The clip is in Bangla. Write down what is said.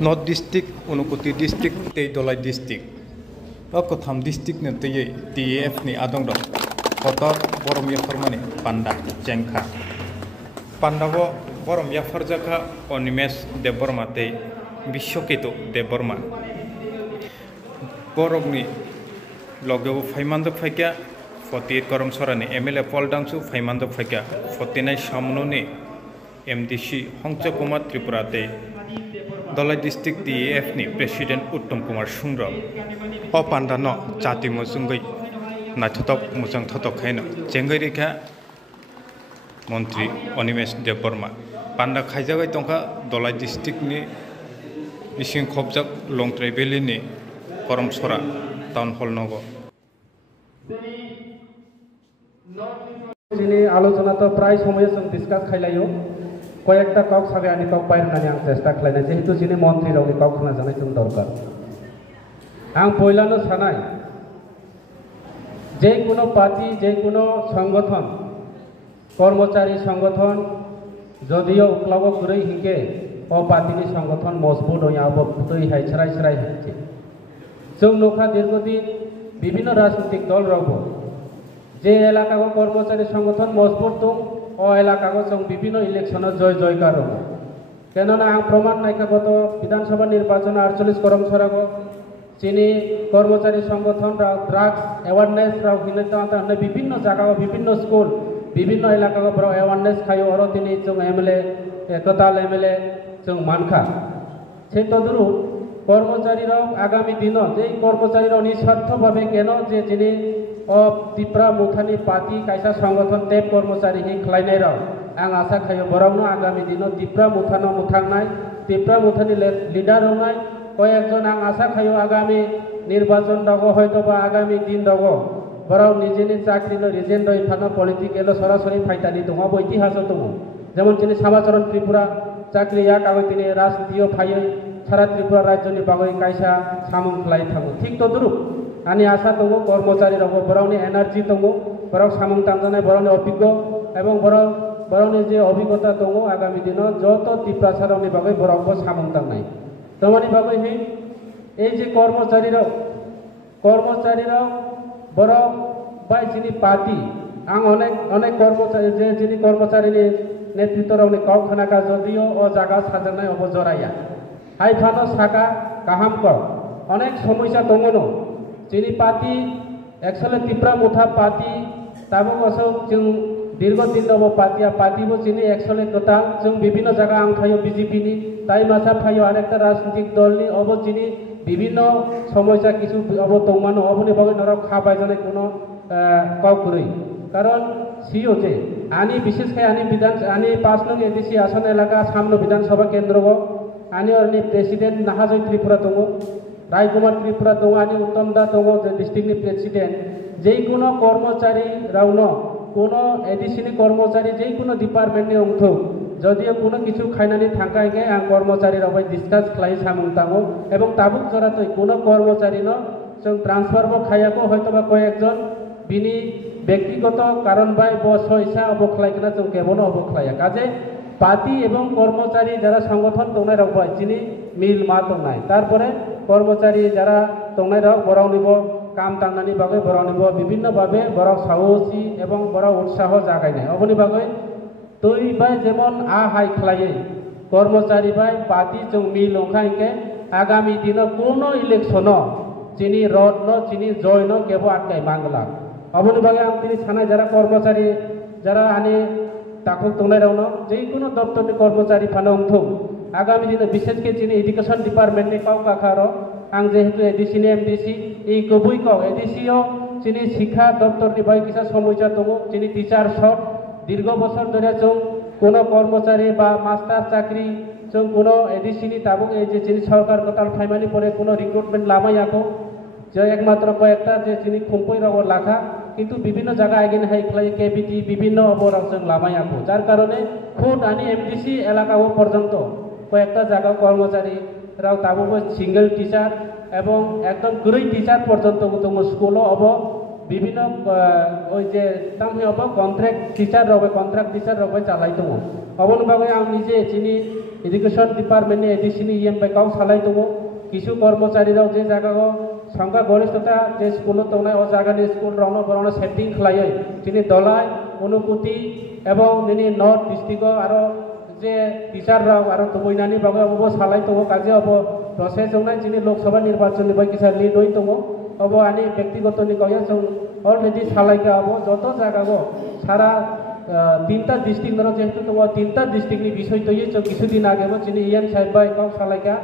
North District, Unukoti District, Tei Dolai District. Okotham District ne TAF ni adong do. Kotor Borom Yafarmani, Panda, Jengka. Pandavo Borom Yafarjaka, Onimes de Bormate, Bishokito de Borma. Borogni Logo Faimando Faka, 48 Korom Sorani, MLA Poldangsu, Faimando Faka, 49 Shamnoni, MDC, Hongcha Kumar Tripurate. Dolai District TAF ni President Uttam Kumar Shungro. O Panda no Jati Musungai Nachotok Musang Totok Haino. Jengarika Montri Onimes de Burma. Panda Kaijagai Tonka Dolai District ni Ishin Khobjak Long Trebeli ni Korom Sora Town Hall Nogo. Jini আলোচনা তো প্রায় সময় সঙ্গে ডিসকাস খাইলাইও কয়েকটা কক সাগে আনি কক বাইরে নানি আং চেষ্টা খাইলাই যেহেতু যিনি মন্ত্রী রঙে কক খানা জানাই जों দরকার আং পয়লানো সানাই যে কোনো পার্টি যে কোনো সংগঠন কর্মচারী সংগঠন যদিও উকলাব গুরৈ হিকে ও পার্টিনি সংগঠন মজবুত হই আবদ্ধই হাই ছড়াই ছড়াই হচ্ছে जों নখা দীর্ঘদিন বিভিন্ন রাজনৈতিক দল রব যে এলাকাগো কর্মচারী সংগঠন মজবুত দং ও এলাকাগো जों বিভিন্ন ইলেকশনে জয় জয়কার রব কেননা আং প্রমাণ নাইকা গত বিধানসভা নির্বাচন 48 করম ছড়াগো চিনি কর্মচারী সংগঠন ড্রাগস অ্যাওয়ারনেস রাও হিনতা বিভিন্ন জায়গা বিভিন্ন স্কুল বিভিন্ন এলাকা বড় অ্যাওয়ারনেস খাইও আর তিনি जों এমএলএ কতাল এমএলএ जों মানখা সেই তদরু কর্মচারীরা আগামী দিন এই কর্মচারীরা নিঃস্বার্থভাবে কেন যে যিনি ত্রিপুরা মুথানি পার্টি কাইসা সংগঠন টেপ কর্মচারী হি খাইনাই রাও আং আশা খাইও বরংনো আগামী দিন ত্রিপুরা মুথানো মুথাংনাই ত্রিপুরা মুথানি লিডার হনাই কয়েকজন আং আশা খাইও আগামী নির্বাচন দগ হয়তো বা আগামী দিন দগ বরং নিজেনি চাকরিল রিজেন্ট দই ফানো পলিটিক্যাল সরাসরি ফাইতানি দङ ইতিহাস দङ যেমন তিনি সামাচরণ ত্রিপুরা চাকরি এক আগে তিনি রাজনীতিও ফাইयै সারা ত্রিপুরা রাজ্যনি বাগৈ কাইসা সামুং খালাই থাকো ঠিক তদরূপ আনি আশা দङ কর্মচারী রব বরংনি এনার্জি দङ বরং সামুং তামজানাই বরংনি অভিজ্ঞ এবং বরংনি যে অভিজ্ঞতা দङ আগামী দিন যত ত্রিপুরা সারমি বাগৈ বরংবো সামুং তামনাই তোমানি বাগৈ হি এই যে কর্মচারীরা বরং বাই যিনি পার্টি আং অনেক কর্মচারী যে যিনি কর্মচারীনি নেতৃত্ব রাवनि কাউখানাকা যদিও ও জায়গা সাজানায় অবজরায়া হাইফানো সাকা কাহাম ক অনেক সমস্যা দङনো যিনি পার্টি একচুয়ালি ত্রিপুরা মুথা পার্টি তাবো অসক जों দীর্ঘদিন দব পার্টিবো যিনি একচুয়ালি টোটাল जों বিভিন্ন জায়গা আং খাইও বিজেপি নি তাই মাসা ফাইও আরেকটা রাজনৈতিক দলনি অব যিনি বিভিন্ন সমস্যা কিছু অব দংমানো অবনি বাগৈ নরক খাবাই জানাই কোনো কাউকুরই কারণ সিও যে আনি বিশেষ করে আনি 5 নং এডিসি আসন এলাকা সামনে বিধানসভা কেন্দ্র আনি অরনি প্রেসিডেন্ট নাহাজয় ত্রিপুরা দङ রায়কুমার ত্রিপুরা দङ আনি উত্তম দা দङ যে ডিস্ট্রিক্টনি প্রেসিডেন্ট যেই কোনো কর্মচারী রাউনো কোনো এডিসিনি কর্মচারী যেই কোনো ডিপার্টমেন্টনি অংথ যদিও কোনো কিছু খাইনানি থাকাইগে আং কর্মচারী রাবাই ডিসকাস খাই সামুং তাঙো এবং তাবুক জরাতই কোনো কর্মচারী ন जों ট্রান্সফার বো খাইয়াকো হয়তোবা কয়েকজন বিনি ব্যক্তিগত কারণ বাই বসইসা অবখলাইকিনা जों কেবল অবখলাইয়া কাজে পার্টি এবং কর্মচারী যারা সংগঠন দংনাই রাখবাই যিনি মিল মা দংনাই তারপরে কর্মচারী যারা দংনাই রাখ বরাউনিব কাম টাংনানি বাগৈ বরাউনিব বিভিন্ন ভাবে বড় সাহসী এবং বড় উৎসাহ জাগাইনাই অবনি বাগৈ তুই বাই যেমন হাই খাইয়ে কর্মচারী বাই পার্টি जों মিল ওখাইকে আগামী দিন কোন ইলেকশন যিনি রদ ন যিনি জয় ন কেব আটকাই মাংলা অবনি বাগৈ আং তিনি সানাই যারা কর্মচারী যারা আনি তাকক দংনাই রাউনো যেই কোনো দপ্তরনি কর্মচারী ফানো অংথ আগামী দিনে বিশেষ করে যিনি এডুকেশন ডিপার্টমেন্টনি কাউ কাখার আং যেহেতু এডিসি নি এমডিসি এই কবুই কাউ এডিসিও যিনি শিক্ষা দপ্তরনি বাই কিসা সমস্যা দङ যিনি টিচার শর্ট দীর্ঘ বছর ধরে जों কোনো কর্মচারী বা মাস্টার চাকরি जों কোনো এডিসিনি তাবুক এই যে যিনি সরকার কতাল ফাইমানি পরে কোনো রিক্রুটমেন্ট লামাইয়াকো যে একমাত্র কয়েকটা যে যিনি খুম্পই রব লাখা কিন্তু বিভিন্ন জায়গা আগিন হাই খাই কেবিটি বিভিন্ন অবরাম जों লামাইয়াকো যার কারণে খুদ আনি এমডিসি এলাকা পর্যন্ত কয়েকটা জায়গা কর্মচারী রাও তাবুক সিঙ্গেল টিচার এবং একদম গুরুই টিচার পর্যন্ত দङ স্কুলও অব বিভিন্ন ওই যে তামহি অব কন্ট্রাক্ট টিচার রবে চালাই দङ অবন বাগৈ আং নিজে যিনি एडुकेशन डिपार्टमेंट नि एडिसिनि इएम बाय गाव सालाय दङ किछु कर्मचारिराव जे जायगायाव संगा गरिष्ठता जे स्कुल दंनाय अ जायगानि स्कुल रावनो बरावनो सेटिं खालायै दिनै दलाय अनुकुति एवं दिनै नर्थ डिस्ट्रिक्टआव आरो जे टीचार राव आरो दुबैनानि बागै अब सालाय दङ काजे अब प्रसेस दंनाय दिनै लोकसभा निर्वाचननि बाय किसा लिड होय दङ अब आनि व्यक्तिगतनि गया जों अलरेडी सालायगा अब जत जायगायाव सारा तीनटा डिस्ट्रिक्ट जेहेतु दङ तीनटा डिस्ट्रिक्टनि बिसय दयै जों किछु दिन आगेबो दिनै इएम साहेब बाय गाव सालायगा